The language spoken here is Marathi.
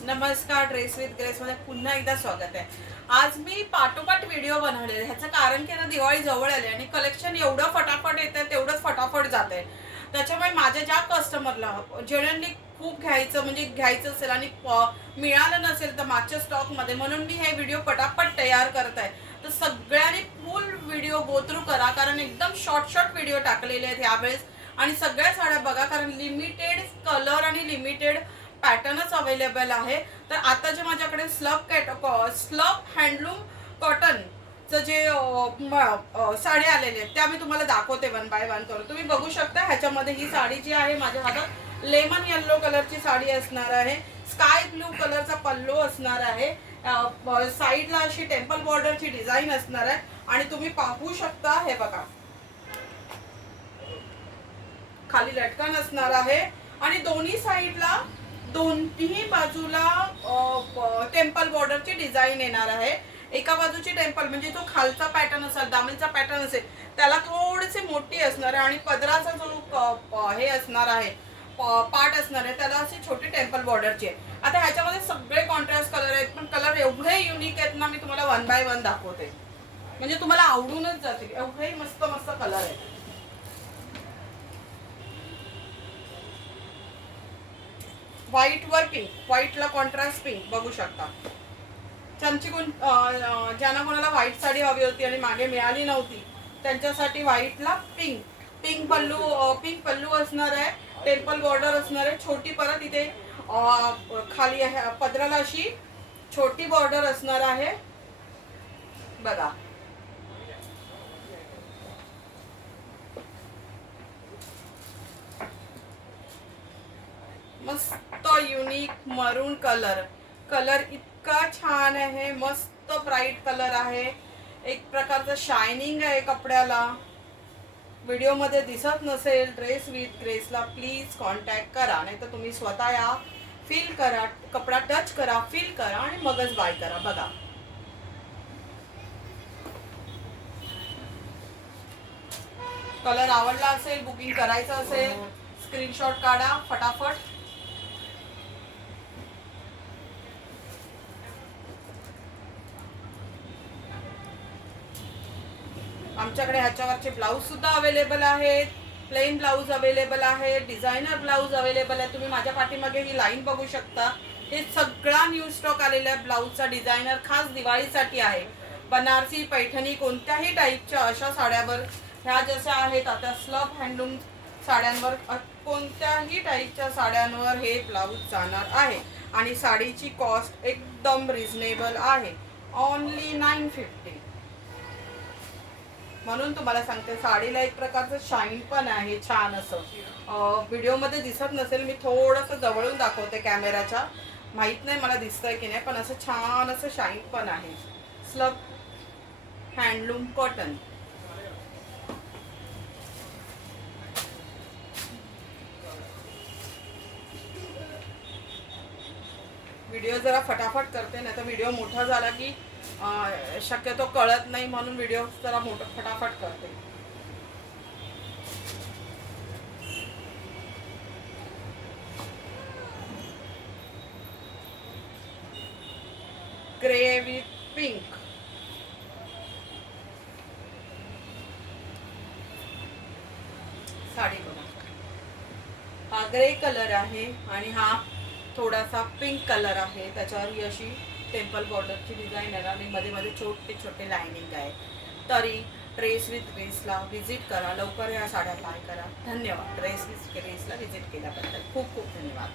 नमस्कार, ड्रेस विथ ग्रेस मध्ये पुन्हा एकदा स्वागत आहे। आज मी पाठोपाठ व्हिडिओ बनवलेले। ह्याचं कारण की ना दिवाळी जवळ आली आणि कलेक्शन एवढं फटाफट येतं तेवढंच फटाफट जाते। त्याच्यामुळे माझ्या ज्या कस्टमरला जनरली खूप घ्यायचं असेल आणि मिळालं नसेल तर मागच्या स्टॉक मध्ये, म्हणून मी हे व्हिडिओ पटापट तयार करत आहे। तर सगळ्यांनी फुल व्हिडिओ गो थ्रू करा, कारण एकदम शॉर्ट शॉर्ट टाकलेले आहेत यावेळेस। आणि सगळ्या साड्या बघा, कारण लिमिटेड कलर आणि लिमिटेड पॅटर्नच अवेलेबल आहे। तर आता जे माझ्याकडे स्लब हँडलूम कॉटन जे साड्या आलेले आहेत त्या मी तुम्हाला दाखवते वन बाय वन करून। तुम्ही बघू शकता ह्याच्यामध्ये ही साडी जी आहे माझ्या हातात लेमन येल्लो कलरची साडी असणार आहे। स्काय ब्लू कलरचा पल्लू असणार आहे। साईडला अशी टेम्पल बॉर्डरची डिझाईन असणार आहे आणि तुम्ही पाहू शकता हे बघा, खाली लटकन असणार आहे आणि दोन्ही साईडला दोन्ही बाजूला टेम्पल बॉर्डरची डिझाईन येणार आहे। एका बाजूची टेम्पल म्हणजे जो खालचा पॅटर्न असेल, दामनचा पॅटर्न असेल, त्याला थोडीशी मोठी असणार आहे आणि पदराचा जो हे असणार आहे, पार्ट असणार आहे, त्याला अशी छोटी टेम्पल बॉर्डरची आहे। आता ह्याच्यामध्ये सगळे कॉन्ट्रास्ट कलर आहेत, पण कलर एवढे युनिक आहेत ना, मी तुम्हाला वन बाय वन दाखवते, म्हणजे तुम्हाला आवडूनच जातील। एवढे मस्त मस्त कलर आहेत। व्हाईट वर पिंक, व्हाईटला कॉन्ट्रास्ट पिंक बघू शकता। चमचीगुण ज्यांना कोणाला व्हाईट साडी हवी होती आणि मागे मिळाली नव्हती त्यांच्यासाठी व्हाईटला पिंक, पिंक पल्लू असणार आहे, टेम्पल बॉर्डर असणार आहे छोटी, परत इथे खाली पदराला अशी छोटी बॉर्डर असणार आहे बघा। मस्त युनिक मरून कलर इतका छान आहे, मस्त ब्राईट कलर आहे, एक प्रकारचं शायनिंग आहे कपड्याला। व्हिडिओ मध्ये दिसत नसेल ड्रेस विथ ग्रेसला प्लीज कॉन्टॅक्ट करा, नाही तर तुम्ही स्वतः या, फील करा, कपडा टच करा, फील करा आणि मगच बाय करा। बघा, कलर आवडला असेल, बुकिंग करायचं असेल, स्क्रीनशॉट काढा फटाफट। आमच्याकडे ह्याच्यावरचे ब्लाऊज सुद्धा अवेलेबल आहेत, प्लेन ब्लाऊज अवेलेबल आहे, डिझायनर ब्लाऊज अवेलेबल आहे। तुम्ही माझ्या पाठीमागे ही लाईन बघू शकता, हे सगळा न्यू स्टॉक आलेला आहे ब्लाऊजचा। डिझायनर खास दिवाळीसाठी आहे। बनारसी, पैठणी कोणत्याही टाईपच्या अशा साड्यावर, ह्या जशा आहेत आता स्लब हँडलूम साड्यांवर, कोणत्याही टाईपच्या साड्यांवर हे ब्लाऊज जाणार आहे। आणि साडीची कॉस्ट एकदम रिझनेबल आहे, ओनली 950। म्हणून तुम्हाला सांगते, साडीला एक प्रकारचं शाईन पण आहे छान असं। व्हिडिओ मध्ये दिसत नसेल, मी थोडंसं जवळून दाखवते कॅमेराच्या, माहित नाही मला दिसतंय की नाही, पण असं छान असं शाईन पण आहे। स्लब हँडलूम कॉटन, व्हिडिओ जरा फटाफट करते, नाही तर व्हिडिओ मोठा झाला की शक्यतो कळत नाही, म्हणून व्हिडिओ जरा मोठा फटाफट करते। ग्रे विथ पिंक, साडी बघा, हा ग्रे कलर आहे आणि हा थोडासा पिंक कलर आहे, त्याच्यावर ही अशी टेम्पल बॉर्डरची डिझाईन आहे आणि मध्ये मध्ये छोटे छोटे लाइनिंग आहे। तरी ड्रेस विथ ग्रेसला व्हिजिट करा, लवकर ह्या साड्या बाय करा। धन्यवाद, ड्रेस विथ ग्रेसला व्हिजिट केल्याबद्दल खूप खूप धन्यवाद।